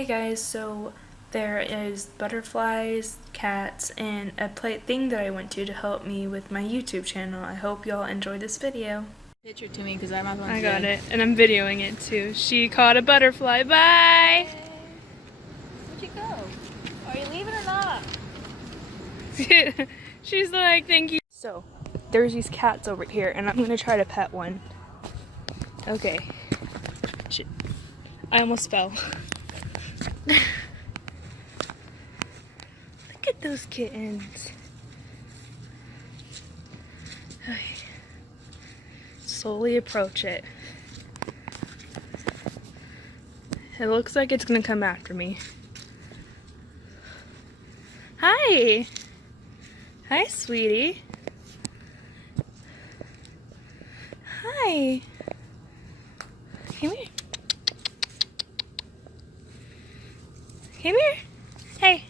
Hey guys, so there is butterflies, cats, and a thing that I went to help me with my YouTube channel. I hope y'all enjoy this video. Picture to me because I'm not the one. I got it, and I'm videoing it too. She caught a butterfly. Bye! Where'd you go? Are you leaving or not? She's like, thank you. So, there's these cats over here, and I'm gonna try to pet one. Okay. Shit. I almost fell. Look at those kittens. Okay. Slowly approach it. It looks like it's gonna come after me. Hi! Hi, sweetie. Hi. Come here. Come here. Hey.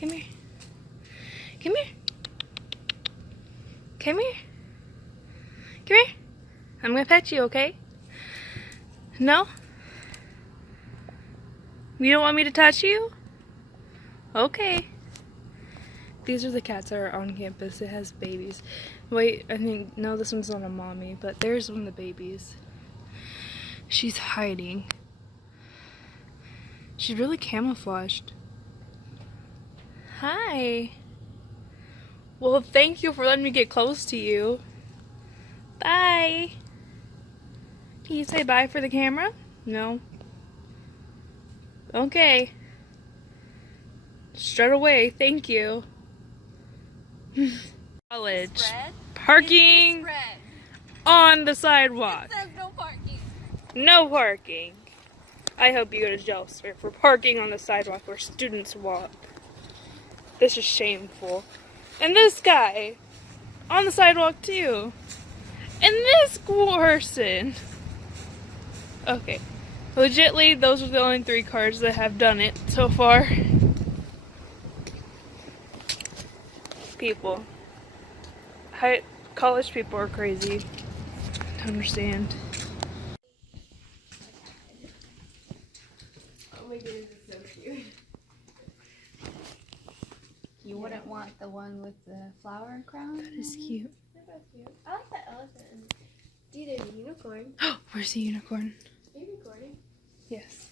Come here. Come here. Come here. Come here. I'm gonna pet you, okay? No? You don't want me to touch you? Okay. These are the cats that are on campus. It has babies. Wait, I think, no, this one's not a mommy, but there's one of the babies. She's hiding. She's really camouflaged. Hi. Well, thank you for letting me get close to you. Bye. Can you say bye for the camera? No. Okay. Straight away, thank you. College. Parking on the sidewalk. It says no parking. No parking. I hope you go to jail, sir, for parking on the sidewalk where students walk. This is shameful. And this guy on the sidewalk too. And this person. Okay. Legitly, those are the only 3 cars that have done it so far. People. College people are crazy. To understand. Oh my goodness, it's so cute. You wouldn't want the one with the flower crown? That is cute. They're both cute. I like that elephant. And dude, there's a unicorn. Where's the unicorn? Are you recording? Yes.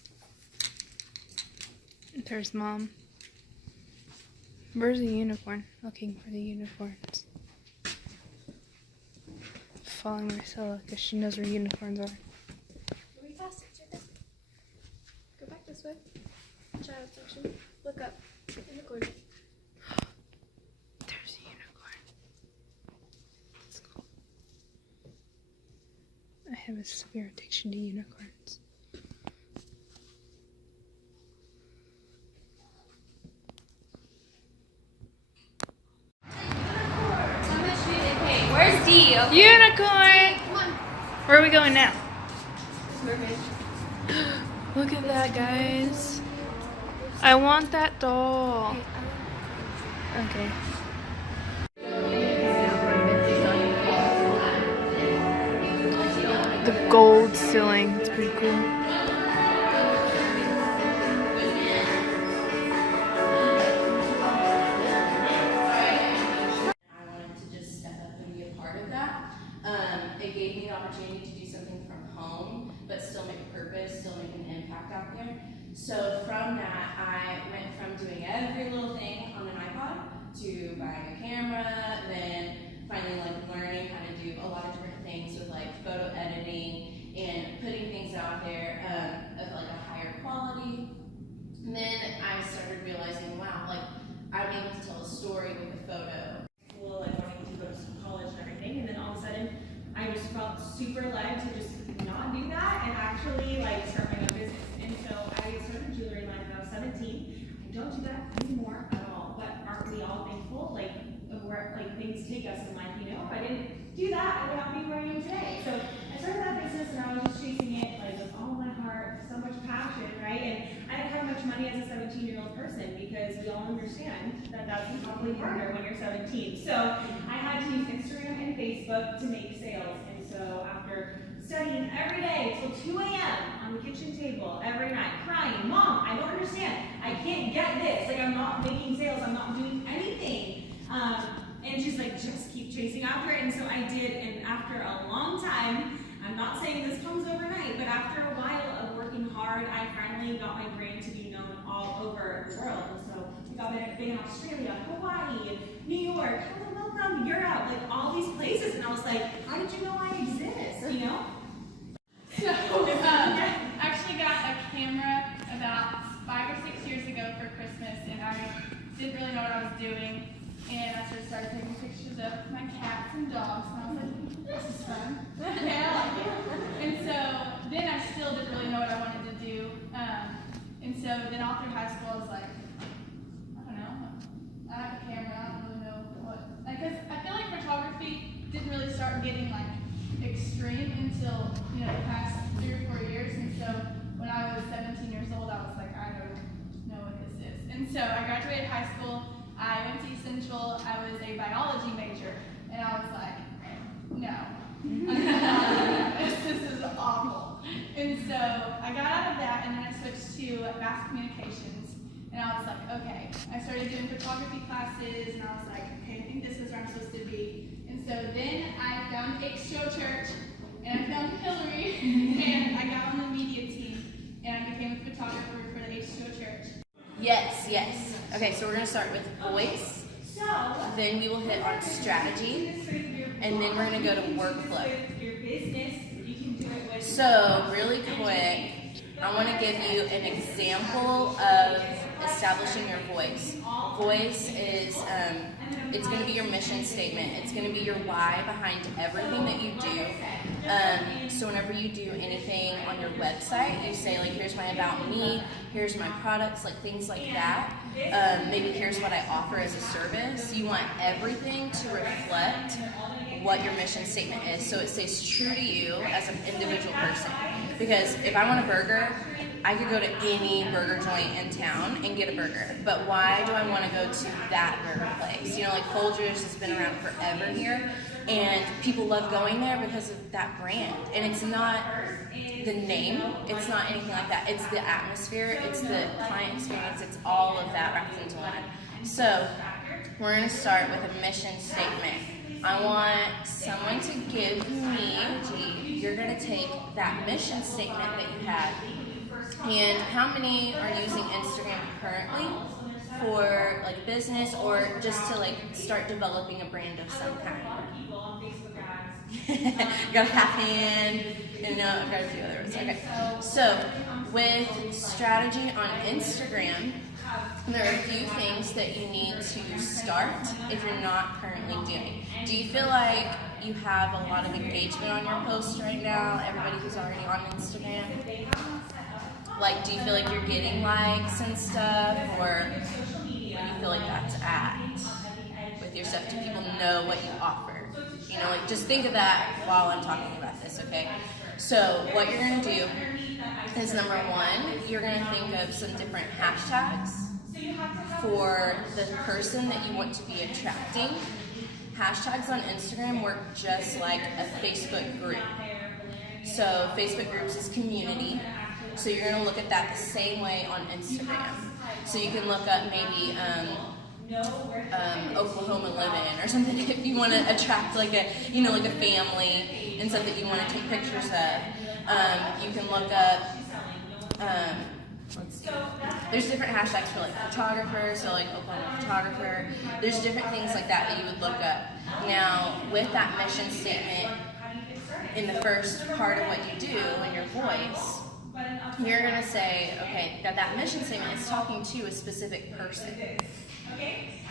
There's Mom. Where's the unicorn? Looking for the unicorns. Following Marcella because she knows where unicorns are. Are we past it? Check it. Go back this way. Child section. Look up. Unicorn. There's a unicorn. Let's go. I have a severe addiction to unicorns. Where's D? Okay. Unicorn! Come on. Where are we going now? Mermaid. Look at that, guys. I want that doll. Okay. The gold ceiling. It's pretty cool. I wanted to just step up and be a part of that. It gave me the opportunity to do something from home, but still make a purpose, still make an impact out there. So from that, I went from doing every little thing on an iPod to buying a camera, then finally learning how to do a lot of different things with photo editing and putting things out there of a higher quality. And then I started realizing, wow, I'm able to tell a story with a photo. Wanting to go to some college and everything, and then all of a sudden I just felt super led to just not do that and actually start my own business. And so I started a jewelry line when I was 17. I don't do that anymore at all, but aren't we all thankful of where things take us in life? If I didn't do that, I would not be where I am today. So I started that business and I was just chasing it with all my heart, so much passion, right? And I didn't have much money as a 17-year-old person because we all understand that that's probably harder when you're 17. So I had to use Instagram and Facebook to make sales. And so after studying every day till 2 a.m. on the kitchen table every night, crying, Mom, I don't understand. I can't get this. Like, I'm not making sales. I'm not doing anything. And she's like, just keep chasing after it. And so I did. And after a long time, I'm not saying this comes overnight, but after a while of working hard, I finally got my brand to be known all over the world. And so we got big in Australia, Hawaii, New York, hello, welcome, Europe, like all these places. And I was like, how did you know I exist, you know? So, actually got a camera about 5 or 6 years ago for Christmas, and I didn't really know what I was doing. And I just started taking pictures of my cats and dogs, and I was like, this is fun. Okay, I like it. And so then I still didn't really know what I wanted to do. And so then all through high school, I was like, I don't know. I have a camera, I don't really know what. Because I feel like photography didn't really start getting like extreme until, the past 3 or 4 years. And so when I was 17 years old, I was like, I don't know what this is. And so I graduated high school. I went to East Central. I was a biology major, and I was like, no, this is awful. And so I got out of that, and then I switched to mass communications, and I was like, okay. I started doing photography classes, and I was like, okay, I think this is where I'm supposed to be. And so then I found H2O Church, and I found Hillary, and I got on the media team, and I became a photographer for the H2O Church. Yes, yes. Okay, so we're going to start with voice, then we will hit on strategy, and then we're going to go to workflow. So, really quick, I want to give you an example of establishing your voice. Voice is, it's going to be your mission statement. It's going to be your why behind everything that you do. So whenever you do anything on your website, you say, like, here's my about me, here's my products, like things like that. Maybe here's what I offer as a service. You want everything to reflect what your mission statement is, so it stays true to you as an individual person. Because if I want a burger, I could go to any burger joint in town and get a burger. But why do I want to go to that burger place? Like Folgers has been around forever here, and people love going there because of that brand. And it's not the name, it's not anything like that. It's the atmosphere, it's the client experience, it's all of that wrapped into one. So we're going to start with a mission statement. I want someone to give me, you're going to take that mission statement that you had. And how many are using Instagram currently for like business or just to like start developing a brand of some kind? Got a half hand, and I've got a few other ones. Okay, so with strategy on Instagram, there are a few things that you need to start if you're not currently doing. Do you feel like you have a lot of engagement on your posts right now? Everybody who's already on Instagram? Like, do you feel like you're getting likes and stuff, or where do you feel like that's at with your stuff? Do people know what you offer? Like, just think of that while I'm talking about this, okay? So what you're going to do is, number one, you're going to think of some different hashtags for the person that you want to be attracting. Hashtags on Instagram work just like a Facebook group. So Facebook groups is community. So you're going to look at that the same way on Instagram. So you can look up maybe Oklahoma Living or something if you want to attract like a like a family and stuff that you want to take pictures of. You can look up. Let's see. There's different hashtags for like photographers, so like Oklahoma photographer. There's different things like that you would look up. Now, with that mission statement, in the first part of what you do in your voice, you're going to say, okay, that mission statement is talking to a specific person.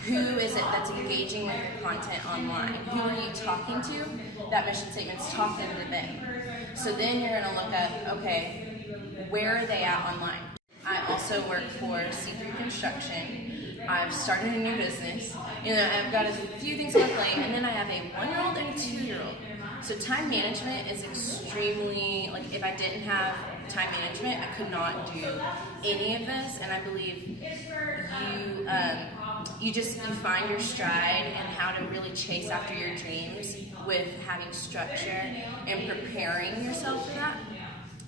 Who is it that's engaging with your content online? Who are you talking to? That mission statement's talking to them. So then you're going to look up, okay, where are they at online? I also work for C3 Construction. I've started a new business. I've got a few things on my plate, and then I have a 1-year-old and a 2-year-old. So time management is extremely, like, if I didn't have time management, I could not do any of this, and I believe you find your stride and how to really chase after your dreams with having structure and preparing yourself for that.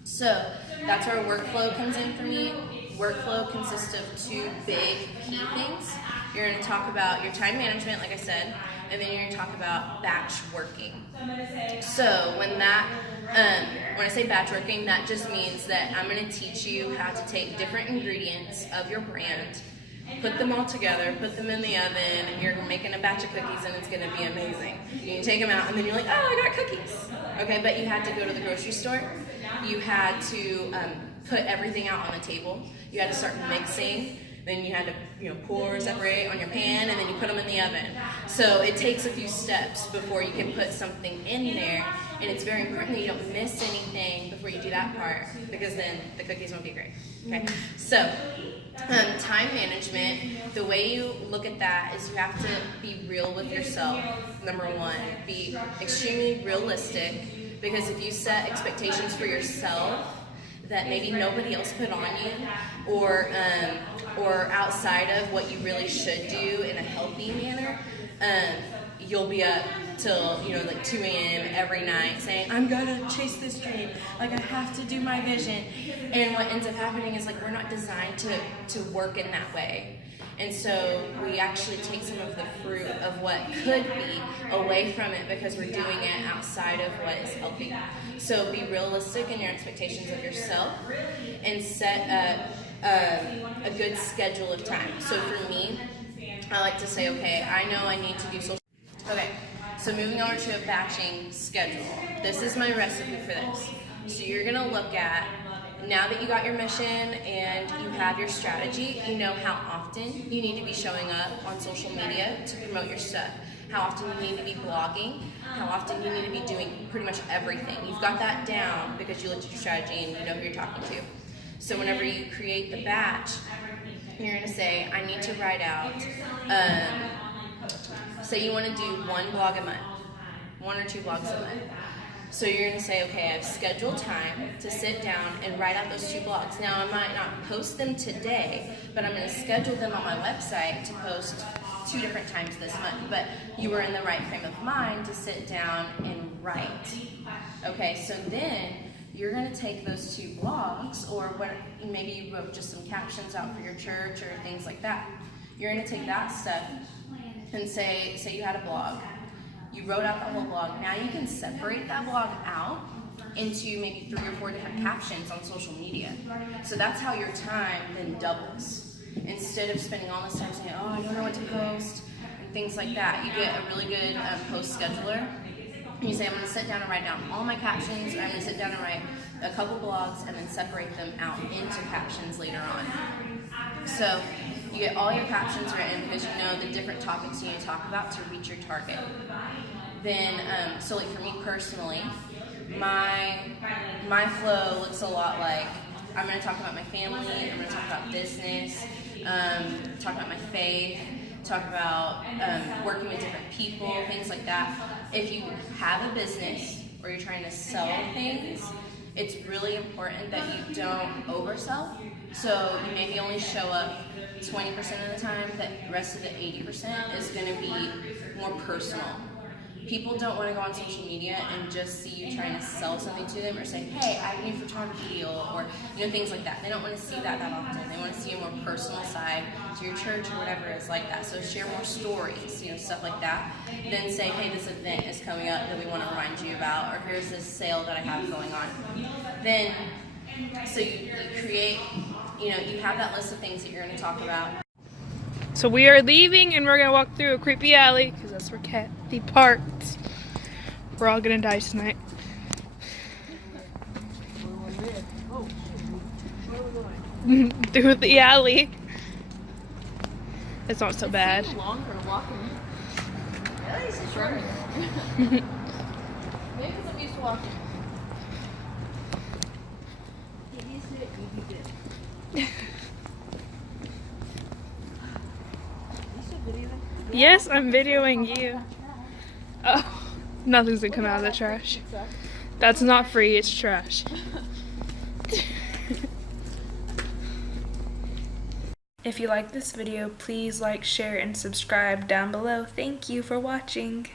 So that's where workflow comes in for me. Workflow consists of two big key things. You're going to talk about your time management, like I said, and then you're going to talk about batch working. So when I say batch working, that just means that I'm going to teach you how to take different ingredients of your brand, put them all together, put them in the oven, you're making a batch of cookies and it's going to be amazing. You can take them out and then you're like, oh, I got cookies. Okay, but you had to go to the grocery store. You had to put everything out on the table. You had to start mixing. Then you had to, pour, separate on your pan, and then you put them in the oven. So it takes a few steps before you can put something in there, and it's very important that you don't miss anything before you do that part, because then the cookies won't be great. Okay. So time management. The way you look at that is you have to be real with yourself. Number one, be extremely realistic, because if you set expectations for yourself that maybe nobody else put on you, or outside of what you really should do in a healthy manner, you'll be up till 2 a.m. every night saying, I'm gonna chase this dream, like I have to do my vision. And what ends up happening is we're not designed to work in that way. And so we actually take some of the fruit of what could be away from it because we're doing it outside of what is healthy. So be realistic in your expectations of yourself and set a good schedule of time. So for me, I like to say, okay, I know I need to do social. Okay, so moving on to a batching schedule. This is my recipe for this. So you're gonna look at, now that you got your mission and you have your strategy, you know how often you need to be showing up on social media to promote your stuff, how often you need to be blogging, how often you need to be doing pretty much everything. You've got that down because you looked at your strategy and you know who you're talking to. So whenever you create the batch, you're going to say, I need to write out, say you want to do 1 blog a month, 1 or 2 blogs a month. So you're going to say, okay, I've scheduled time to sit down and write out those 2 blogs. Now, I might not post them today, but I'm going to schedule them on my website to post 2 different times this month. But you were in the right frame of mind to sit down and write. Okay, so then you're going to take those 2 blogs, or maybe you wrote just some captions out for your church or things like that. You're going to take that stuff and say you had a blog. You wrote out the whole blog. Now you can separate that blog out into maybe 3 or 4 different captions on social media. So that's how your time then doubles. Instead of spending all this time saying, oh, I don't know what to post, and things like that, you get a really good post scheduler. And you say, I'm going to sit down and write down all my captions, or I'm going to sit down and write a couple blogs and then separate them out into captions later on. So you get all your captions written because you know the different topics you need to talk about to reach your target. Then, so like for me personally, my flow looks a lot like, I'm going to talk about my family, I'm going to talk about business, talk about my faith, talk about working with different people, things like that. If you have a business or you're trying to sell things, it's really important that you don't oversell. So you maybe only show up 20% of the time, the rest of the 80% is going to be more personal. People don't want to go on social media and just see you trying to sell something to them or say, hey, I have a new photography deal, or things like that. They don't want to see that often. They want to see a more personal side to your church or whatever is like that. So share more stories, stuff like that. Then say, hey, this event is coming up that we want to remind you about, or here's this sale that I have going on. Then, so you create, you have that list of things that you're going to talk about. So we are leaving and we're going to walk through a creepy alley because that's where Kathy parked. We're all going to die tonight. Through the alley. It's not so bad. Longer walking. Really? It's shorter. Maybe because I'm used to walking. Yes, I'm videoing you. Oh, nothing's gonna come out of the trash. That's not free, it's trash. If you like this video, please like, share, and subscribe down below. Thank you for watching.